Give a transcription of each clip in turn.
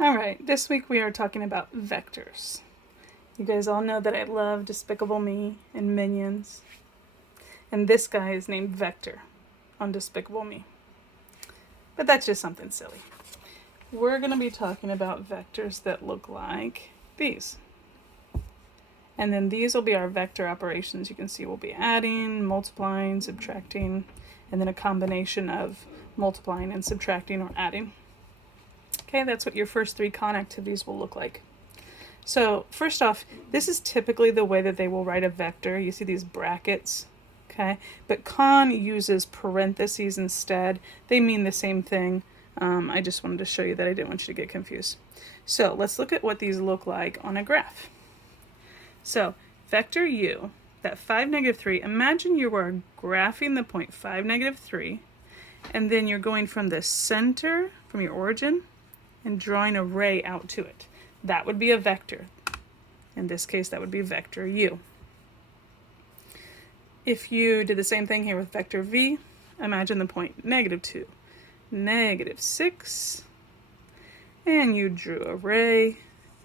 Alright, this week we are talking about vectors. You guys all know that I love Despicable Me and Minions. And this guy is named Vector on Despicable Me. But that's just something silly. We're going to be talking about vectors that look like these. And then these will be our vector operations. You can see we'll be adding, multiplying, subtracting, and then a combination of multiplying and subtracting or adding. Okay, that's what your first three Khan activities will look like. So first off, this is typically the way that they will write a vector. You see these brackets, okay? But Khan uses parentheses instead. They mean the same thing. I just wanted to show you that I didn't want you to get confused. So let's look at what these look like on a graph. So vector u, that 5, -3, imagine you are graphing the point 5, -3, and then you're going from the center, from your origin, and drawing a ray out to it. That would be a vector. In this case, that would be vector u. If you did the same thing here with vector v, imagine the point -2, -6, and you drew a ray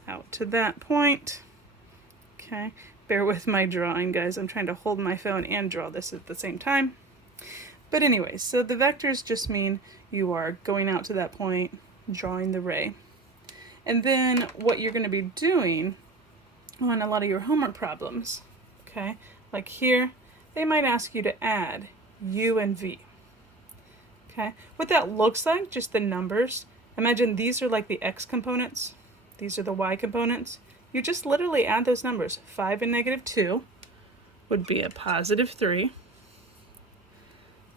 out to that point. Okay, bear with my drawing, guys. I'm trying to hold my phone and draw this at the same time. But anyway, so the vectors just mean you are going out to that point, drawing the ray. And then what you're going to be doing on a lot of your homework problems, okay, like here, they might ask you to add u and v. Okay, what that looks like, just the numbers. Imagine these are like the x components, these are the y components. You just literally add those numbers. 5 and -2 would be a +3.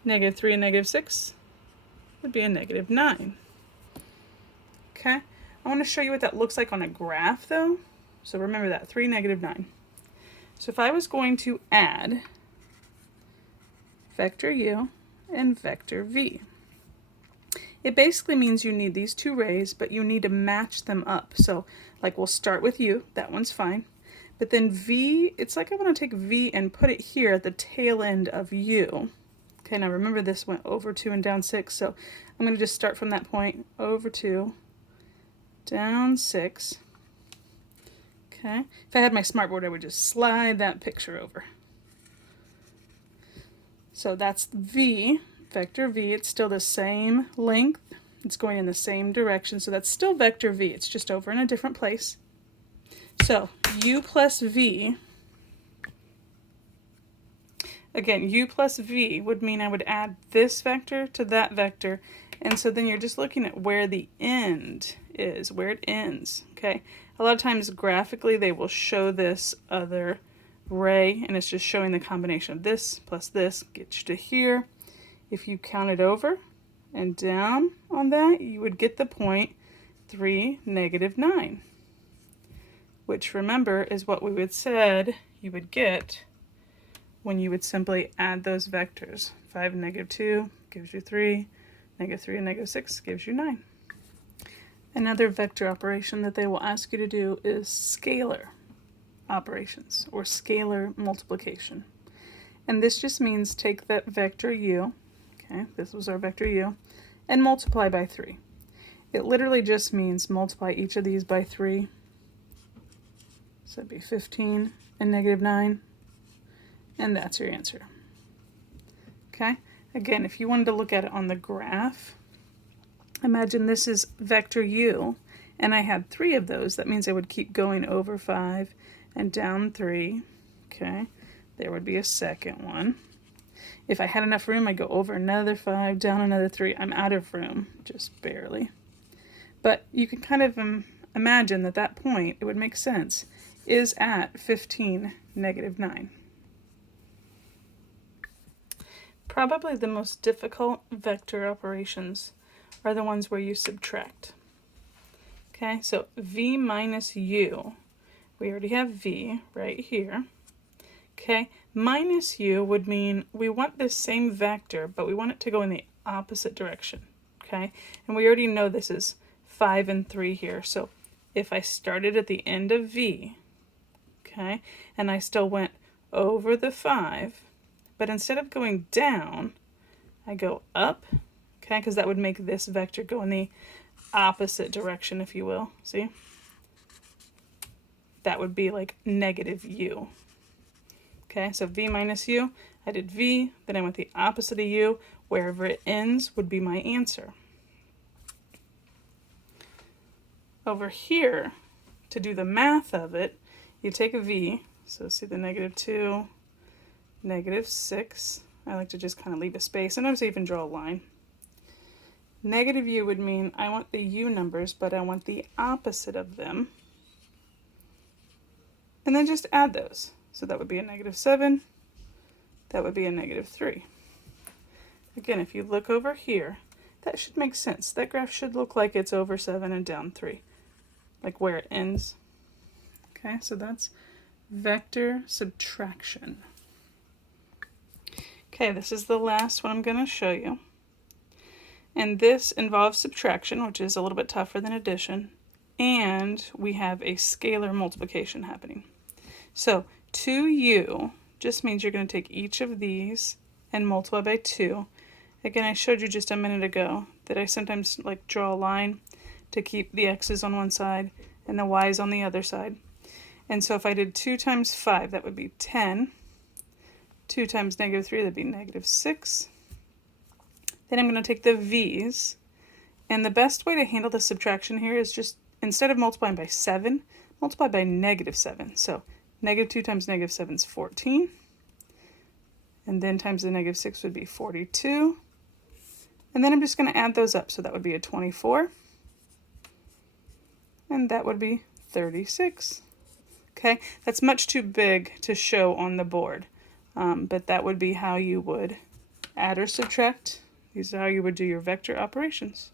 -3 and -6 would be a -9. Okay, I want to show you what that looks like on a graph though. So remember that, 3, -9. So if I was going to add vector u and vector v, it basically means you need these two rays, but you need to match them up. So like we'll start with u, that one's fine. But then v, it's like I want to take v and put it here at the tail end of u. Okay, now remember this went over 2 and down 6, so I'm going to just start from that point, over 2, down 6. Okay, if I had my smartboard, I would just slide that picture over. So that's v, vector v. It's still the same length. It's going in the same direction, so that's still vector v. It's just over in a different place. So u plus v, again, u plus v would mean I would add this vector to that vector, and so then you're just looking at where the end is, where it ends, okay? A lot of times graphically they will show this other ray, and it's just showing the combination of this plus this gets you to here. If you count it over and down on that, you would get the point 3, -9, which remember is what we would said you would get when you would simply add those vectors. 5 and -2 gives you 3, -3 and -6 gives you 9. Another vector operation that they will ask you to do is scalar operations or scalar multiplication. And this just means take that vector u, okay, this was our vector u, and multiply by 3. It literally just means multiply each of these by 3. So that'd be 15 and -9, and that's your answer. Okay, again, if you wanted to look at it on the graph, imagine this is vector u, and I had 3 of those. That means I would keep going over 5 and down 3. Okay, there would be a second one. If I had enough room, I'd go over another 5, down another 3. I'm out of room, just barely. But you can kind of imagine that that point, it would make sense, is at 15, -9. Probably the most difficult vector operations are the ones where you subtract. Okay, so v minus u, we already have v right here. Okay, minus u would mean we want this same vector, but we want it to go in the opposite direction. Okay, and we already know this is 5 and 3 here, so if I started at the end of v, okay, and I still went over the 5, but instead of going down, I go up, okay, because that would make this vector go in the opposite direction, if you will. See? That would be like negative u. Okay, so v minus u, I did v, then I went the opposite of u. Wherever it ends would be my answer. Over here, to do the math of it, you take a v, so see the -2, -6. I like to just kind of leave a space. Sometimes I even draw a line. Negative u would mean I want the u numbers, but I want the opposite of them. And then just add those. So that would be a -7. That would be a -3. Again, if you look over here, that should make sense. That graph should look like it's over 7 and down 3, like where it ends. Okay, so that's vector subtraction. Okay, this is the last one I'm going to show you. And this involves subtraction, which is a little bit tougher than addition. And we have a scalar multiplication happening. So 2u just means you're going to take each of these and multiply by 2. Again, I showed you just a minute ago that I sometimes like draw a line to keep the x's on one side and the y's on the other side. And so if I did 2 times 5, that would be 10. 2 times -3, that'd be -6. Then I'm going to take the v's. And the best way to handle the subtraction here is just, instead of multiplying by 7, multiply by -7. So -2 times -7 is 14. And then times the -6 would be 42. And then I'm just going to add those up. So that would be a 24. And that would be 36. Okay, that's much too big to show on the board. But that would be how you would add or subtract. These are how you would do your vector operations.